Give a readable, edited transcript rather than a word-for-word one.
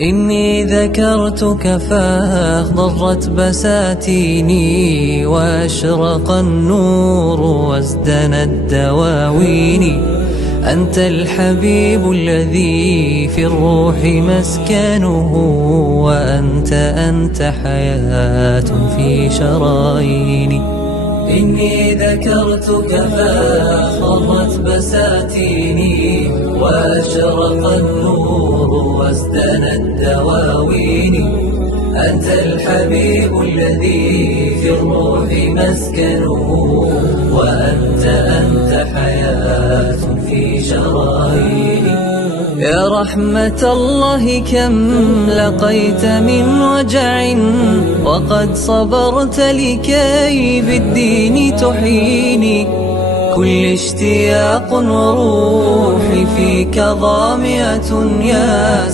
إني ذكرتك فاخضرت بساتيني، وأشرق النور وازدنت دواويني. أنت الحبيب الذي في الروح مسكنه، وأنت حياة في شراييني. إني ذكرتك فاخضرت بساتيني، وأشرق النور وازدنت دواويني. أنت الحبيب الذي في الروح مسكنه، وأنت حياة في شراييني. يا رحمة الله كم لقيت من وجع، وقد صبرت لكي بالدين تحيني. كل اشتياق وروحي فيك ظامئة يا